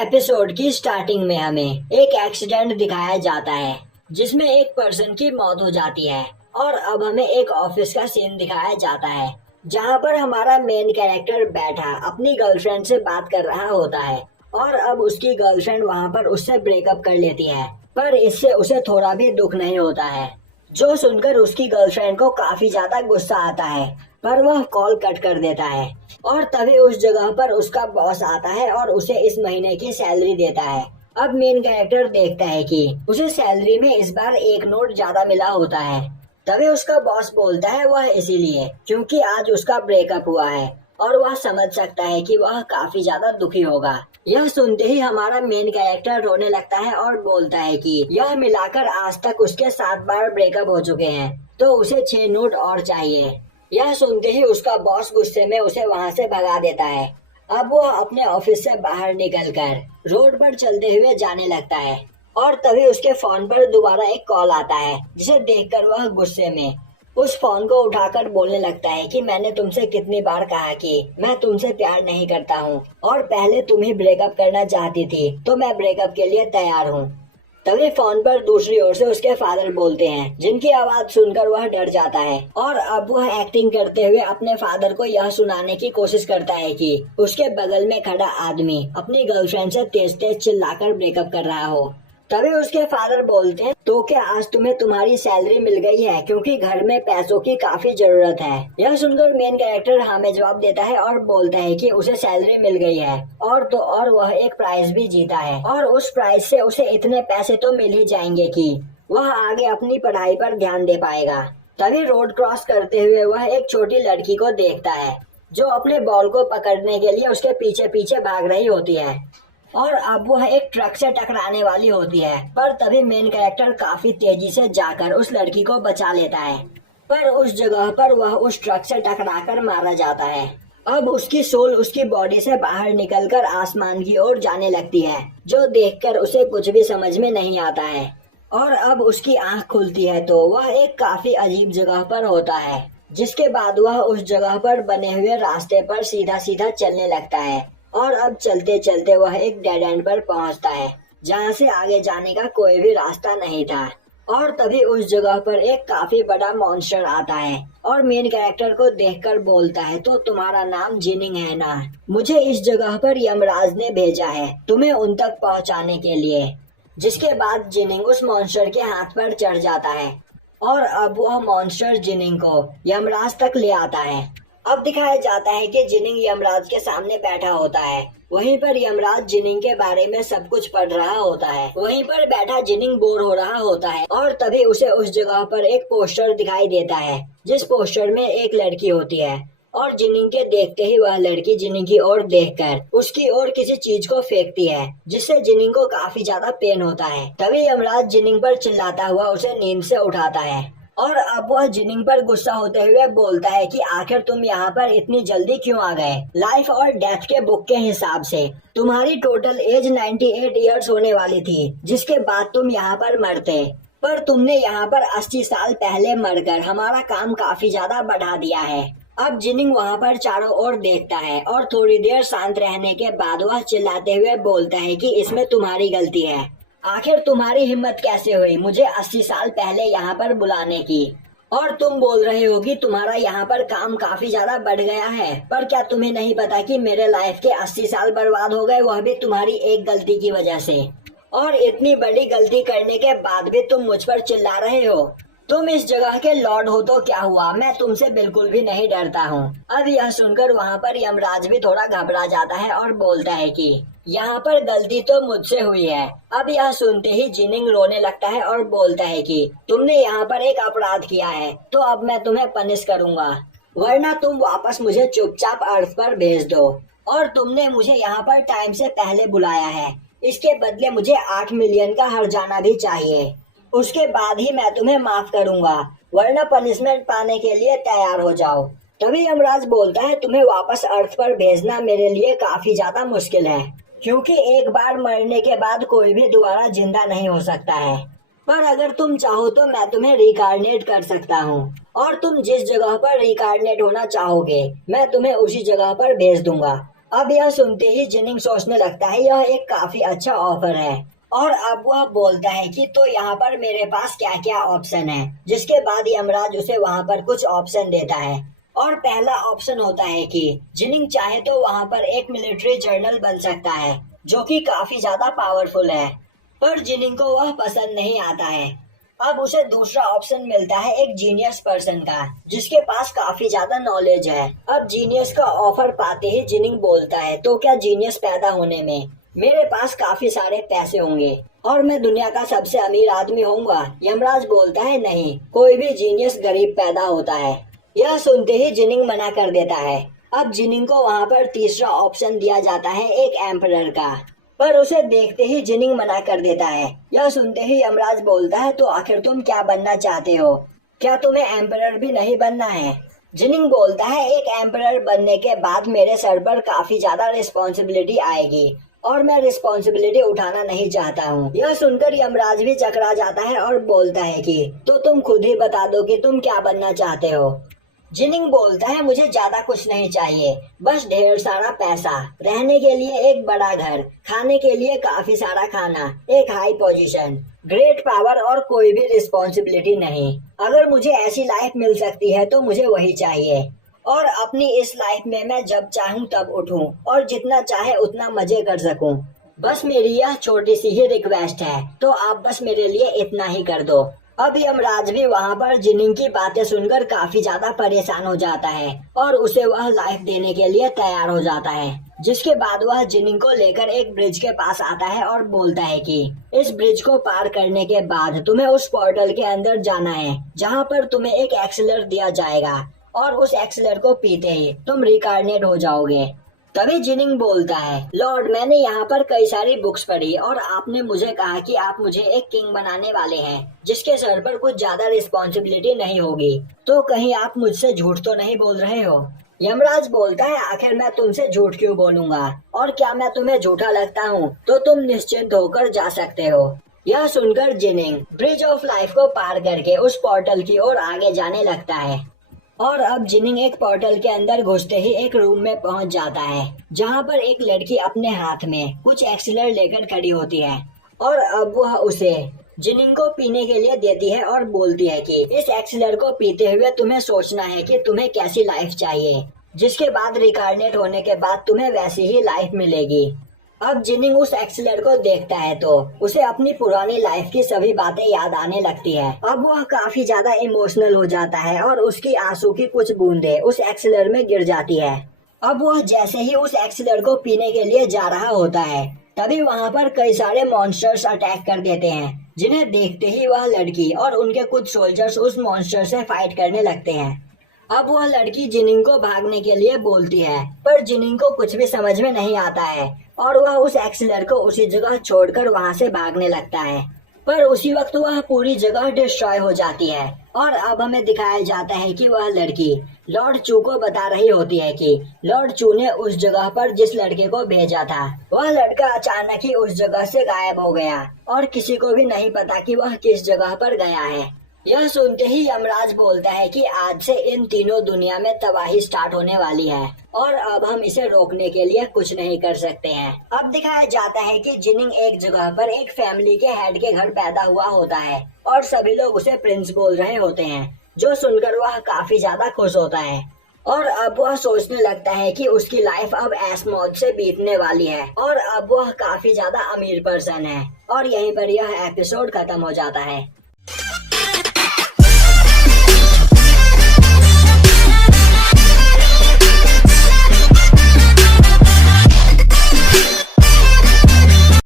Episode की starting में हमें एक एक्सीडेंट दिखाया जाता है जिसमें एक पर्सन की मौत हो जाती है। और अब हमें एक ऑफिस का सीन दिखाया जाता है जहां पर हमारा मेन कैरेक्टर बैठा अपनी गर्लफ्रेंड से बात कर रहा होता है। और अब उसकी गर्लफ्रेंड वहां पर उससे ब्रेकअप कर लेती है, पर इससे उसे थोड़ा भी दुख नहीं होता है, जो सुनकर उसकी गर्लफ्रेंड को काफी ज्यादा गुस्सा आता है। पर वह कॉल कट कर देता है और तभी उस जगह पर उसका बॉस आता है और उसे इस महीने की सैलरी देता है। अब मेन कैरेक्टर देखता है कि उसे सैलरी में इस बार एक नोट ज्यादा मिला होता है। तभी उसका बॉस बोलता है वह इसीलिए क्योंकि आज उसका ब्रेकअप हुआ है और वह समझ सकता है कि वह काफी ज्यादा दुखी होगा। यह सुनते ही हमारा मेन कैरेक्टर रोने लगता है और बोलता है कि यह मिलाकर आज तक उसके 7 बार ब्रेकअप हो चुके हैं, तो उसे 6 नोट और चाहिए। यह सुनते ही उसका बॉस गुस्से में उसे वहां से भगा देता है। अब वह अपने ऑफिस से बाहर निकलकर रोड पर चलते हुए जाने लगता है और तभी उसके फोन पर दोबारा एक कॉल आता है, जिसे देखकर वह गुस्से में उस फोन को उठाकर बोलने लगता है कि मैंने तुमसे कितनी बार कहा कि मैं तुमसे प्यार नहीं करता हूँ और पहले तुम ही ब्रेकअप करना चाहती थी, तो मैं ब्रेकअप के लिए तैयार हूँ। तभी फोन पर दूसरी ओर से उसके फादर बोलते हैं, जिनकी आवाज सुनकर वह डर जाता है और अब वह एक्टिंग करते हुए अपने फादर को यह सुनाने की कोशिश करता है कि उसके बगल में खड़ा आदमी अपनी गर्लफ्रेंड से तेज तेज चिल्लाकर ब्रेकअप कर रहा हो। तभी उसके फादर बोलते हैं, तो क्या आज तुम्हें तुम्हारी सैलरी मिल गई है, क्योंकि घर में पैसों की काफी जरूरत है। यह सुनकर मेन कैरेक्टर हाँ में जवाब देता है और बोलता है कि उसे सैलरी मिल गई है और तो और वह एक प्राइज भी जीता है और उस प्राइज से उसे इतने पैसे तो मिल ही जाएंगे कि वह आगे अपनी पढ़ाई पर ध्यान दे पाएगा। तभी रोड क्रॉस करते हुए वह एक छोटी लड़की को देखता है जो अपने बॉल को पकड़ने के लिए उसके पीछे पीछे भाग रही होती है और अब वह एक ट्रक से टकराने वाली होती है। पर तभी मेन कैरेक्टर काफी तेजी से जाकर उस लड़की को बचा लेता है, पर उस जगह पर वह उस ट्रक से टकराकर मारा जाता है। अब उसकी सोल उसकी बॉडी से बाहर निकलकर आसमान की ओर जाने लगती है, जो देखकर उसे कुछ भी समझ में नहीं आता है। और अब उसकी आंख खुलती है तो वह एक काफी अजीब जगह पर होता है, जिसके बाद वह उस जगह पर बने हुए रास्ते पर सीधा सीधा चलने लगता है। और अब चलते चलते वह एक डेड एंड पर पहुंचता है, जहां से आगे जाने का कोई भी रास्ता नहीं था। और तभी उस जगह पर एक काफी बड़ा मॉन्स्टर आता है और मेन कैरेक्टर को देखकर बोलता है, तो तुम्हारा नाम जिनिंग है ना? मुझे इस जगह पर यमराज ने भेजा है तुम्हें उन तक पहुंचाने के लिए। जिसके बाद जिनिंग उस मॉन्स्टर के हाथ पर चढ़ जाता है और अब वह मॉन्स्टर जिनिंग को यमराज तक ले आता है। अब दिखाया जाता है कि जिनिंग यमराज के सामने बैठा होता है। वहीं पर यमराज जिनिंग के बारे में सब कुछ पढ़ रहा होता है। वहीं पर बैठा जिनिंग बोर हो रहा होता है और तभी उसे उस जगह पर एक पोस्टर दिखाई देता है, जिस पोस्टर में एक लड़की होती है और जिनिंग के देखते ही वह लड़की जिनिंग की ओर देखकर उसकी ओर किसी चीज को फेंकती है, जिससे जिनिंग को काफी ज्यादा पेन होता है। तभी यमराज जिनिंग पर चिल्लाता हुआ उसे नींद से उठाता है और अब वह जिनिंग पर गुस्सा होते हुए बोलता है कि आखिर तुम यहाँ पर इतनी जल्दी क्यों आ गए? लाइफ और डेथ के बुक के हिसाब से तुम्हारी टोटल एज 98 इयर्स होने वाली थी, जिसके बाद तुम यहाँ पर मरते, पर तुमने यहाँ पर 80 साल पहले मरकर हमारा काम काफी ज्यादा बढ़ा दिया है। अब जिनिंग वहाँ पर चारों ओर देखता है और थोड़ी देर शांत रहने के बाद वह चिल्लाते हुए बोलता है कि इसमें तुम्हारी गलती है। आखिर तुम्हारी हिम्मत कैसे हुई मुझे 80 साल पहले यहाँ पर बुलाने की? और तुम बोल रहे हो कि तुम्हारा यहाँ पर काम काफी ज्यादा बढ़ गया है, पर क्या तुम्हें नहीं पता कि मेरे लाइफ के 80 साल बर्बाद हो गए, वह भी तुम्हारी एक गलती की वजह से? और इतनी बड़ी गलती करने के बाद भी तुम मुझ पर चिल्ला रहे हो? तुम इस जगह के लॉर्ड हो तो क्या हुआ, मैं तुमसे बिल्कुल भी नहीं डरता हूँ। अब यह सुनकर वहाँ पर यमराज भी थोड़ा घबरा जाता है और बोलता है कि यहाँ पर गलती तो मुझसे हुई है। अब यह सुनते ही जिनिंग रोने लगता है और बोलता है कि तुमने यहाँ पर एक अपराध किया है, तो अब मैं तुम्हें पनिश करूँगा, वरना तुम वापस मुझे चुपचाप अर्थ पर भेज दो। और तुमने मुझे यहाँ पर टाइम से पहले बुलाया है, इसके बदले मुझे 8 मिलियन का हर्जाना भी चाहिए। उसके बाद ही मैं तुम्हें माफ करूंगा, वरना पनिशमेंट पाने के लिए तैयार हो जाओ। तभी यमराज बोलता है, तुम्हें वापस अर्थ पर भेजना मेरे लिए काफी ज्यादा मुश्किल है, क्योंकि एक बार मरने के बाद कोई भी दोबारा जिंदा नहीं हो सकता है। पर अगर तुम चाहो तो मैं तुम्हें रिकार्नेट कर सकता हूँ और तुम जिस जगह पर रिकार्नेट होना चाहोगे मैं तुम्हें उसी जगह पर भेज दूंगा। अब यह सुनते ही जिनिंग सोचने लगता है यह एक काफी अच्छा ऑफर है, और अब वह बोलता है कि तो यहाँ पर मेरे पास क्या क्या ऑप्शन है। जिसके बाद यमराज उसे वहाँ पर कुछ ऑप्शन देता है, और पहला ऑप्शन होता है कि जिनिंग चाहे तो वहाँ पर एक मिलिट्री जर्नल बन सकता है, जो कि काफी ज्यादा पावरफुल है। पर जिनिंग को वह पसंद नहीं आता है। अब उसे दूसरा ऑप्शन मिलता है एक जीनियस पर्सन का, जिसके पास काफी ज्यादा नॉलेज है। अब जीनियस का ऑफर पाते ही जिनिंग बोलता है तो क्या जीनियस पैदा होने में मेरे पास काफी सारे पैसे होंगे और मैं दुनिया का सबसे अमीर आदमी होऊंगा। यमराज बोलता है नहीं, कोई भी जीनियस गरीब पैदा होता है। यह सुनते ही जिनिंग मना कर देता है। अब जिनिंग को वहाँ पर तीसरा ऑप्शन दिया जाता है एक एम्परर का, पर उसे देखते ही जिनिंग मना कर देता है। यह सुनते ही यमराज बोलता है तो आखिर तुम क्या बनना चाहते हो, क्या तुम्हें एम्परर भी नहीं बनना है? जिनिंग बोलता है एक एम्परर बनने के बाद मेरे सर पर काफी ज्यादा रिस्पॉन्सिबिलिटी आएगी और मैं रिस्पॉन्सिबिलिटी उठाना नहीं चाहता हूँ। यह सुनकर यमराज भी चकरा जाता है और बोलता है कि तो तुम खुद ही बता दो कि तुम क्या बनना चाहते हो। जिनिंग बोलता है मुझे ज्यादा कुछ नहीं चाहिए, बस ढेर सारा पैसा, रहने के लिए एक बड़ा घर, खाने के लिए काफी सारा खाना, एक हाई पोजीशन, ग्रेट पावर और कोई भी रिस्पॉन्सिबिलिटी नहीं। अगर मुझे ऐसी लाइफ मिल सकती है तो मुझे वही चाहिए, और अपनी इस लाइफ में मैं जब चाहूँ तब उठूँ और जितना चाहे उतना मजे कर सकूँ। बस मेरी यह छोटी सी ही रिक्वेस्ट है, तो आप बस मेरे लिए इतना ही कर दो। अब यमराज भी वहाँ पर जिनिंग की बातें सुनकर काफी ज्यादा परेशान हो जाता है और उसे वह लाइफ देने के लिए तैयार हो जाता है। जिसके बाद वह जिनिंग को लेकर एक ब्रिज के पास आता है और बोलता है कि इस ब्रिज को पार करने के बाद तुम्हें उस पोर्टल के अंदर जाना है, जहाँ पर तुम्हें एक एक्सेलर दिया जाएगा और उस एक्सेलर को पीते ही तुम रिकार्नेट हो जाओगे। तभी जिनिंग बोलता है लॉर्ड, मैंने यहाँ पर कई सारी बुक्स पढ़ी और आपने मुझे कहा कि आप मुझे एक किंग बनाने वाले हैं जिसके सर पर कुछ ज्यादा रिस्पॉन्सिबिलिटी नहीं होगी, तो कहीं आप मुझसे झूठ तो नहीं बोल रहे हो? यमराज बोलता है आखिर मैं तुमसे झूठ क्यों बोलूंगा, और क्या मैं तुम्हें झूठा लगता हूँ? तो तुम निश्चिंत होकर जा सकते हो। यह सुनकर जिनिंग ब्रिज ऑफ लाइफ को पार करके उस पोर्टल की ओर आगे जाने लगता है, और अब जिनिंग एक पोर्टल के अंदर घुसते ही एक रूम में पहुंच जाता है, जहां पर एक लड़की अपने हाथ में कुछ एक्सीलर लेकर खड़ी होती है, और अब वह उसे जिनिंग को पीने के लिए देती है और बोलती है कि इस एक्सीलर को पीते हुए तुम्हें सोचना है कि तुम्हें कैसी लाइफ चाहिए, जिसके बाद रिकार्नेट होने के बाद तुम्हें वैसी ही लाइफ मिलेगी। अब जिनिंग उस एक्सीलर को देखता है तो उसे अपनी पुरानी लाइफ की सभी बातें याद आने लगती है। अब वह काफी ज्यादा इमोशनल हो जाता है और उसकी आंसू की कुछ बूंदें उस एक्सीलर में गिर जाती है। अब वह जैसे ही उस एक्सीलर को पीने के लिए जा रहा होता है, तभी वहाँ पर कई सारे मॉन्स्टर्स अटैक कर देते हैं, जिन्हें देखते ही वह लड़की और उनके कुछ सोल्जर्स उस मॉन्स्टर से फाइट करने लगते हैं। अब वह लड़की जिनिंग को भागने के लिए बोलती है, पर जिनिंग को कुछ भी समझ में नहीं आता है और वह उस एक्सीलर को उसी जगह छोड़कर वहां से भागने लगता है। पर उसी वक्त वह पूरी जगह डिस्ट्रॉय हो जाती है, और अब हमें दिखाया जाता है कि वह लड़की लॉर्ड चू को बता रही होती है कि लॉर्ड चू ने उस जगह पर जिस लड़के को भेजा था, वह लड़का अचानक ही उस जगह से गायब हो गया और किसी को भी नहीं पता कि वह किस जगह पर गया है। यह सुनते ही यमराज बोलता है कि आज से इन तीनों दुनिया में तबाही स्टार्ट होने वाली है और अब हम इसे रोकने के लिए कुछ नहीं कर सकते हैं। अब दिखाया जाता है कि जिनिंग एक जगह पर एक फैमिली के हेड के घर पैदा हुआ होता है और सभी लोग उसे प्रिंस बोल रहे होते हैं, जो सुनकर वह काफी ज्यादा खुश होता है और अब वह सोचने लगता है कि उसकी लाइफ अब ऐश मौज से बीतने वाली है और अब वह काफी ज्यादा अमीर पर्सन है। और यहीं पर यह एपिसोड खत्म हो जाता है।